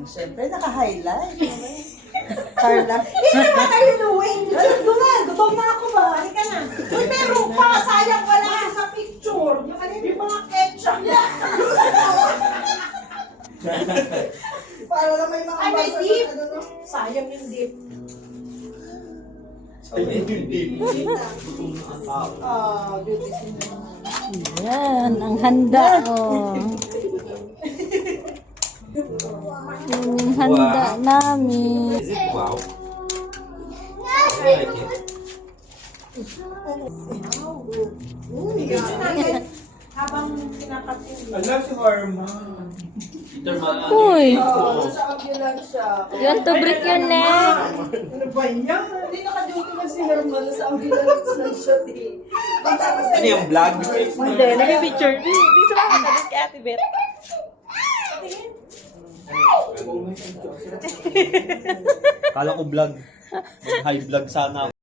Siyempre, naka-highlight. Carla. Hindi naman kayo luwing. Gutom na ako ba? Halika na. Uy, meron pa. Sayang wala ka sa picture. Yung kanina yung mga ketchup. Para lang may mga Ay, may basa- dip. ano, no? Sayang yung dip. Duty siya. Yan, ang handa. Oh. Yung handa namin. Is it wow? I like it. Habang kinakatin. Alam si Karma. Peter Ma. Uy, Nasa ambulance siya. you want to break your neck? Ano ba yan? Hindi naka-duty na si Herman. Nasa ambulance lang siya. Ano yung vlog? Hindi, nag-picture. Hindi sumama kay Ate Beth. Kala ko vlog. Mag-high vlog sana.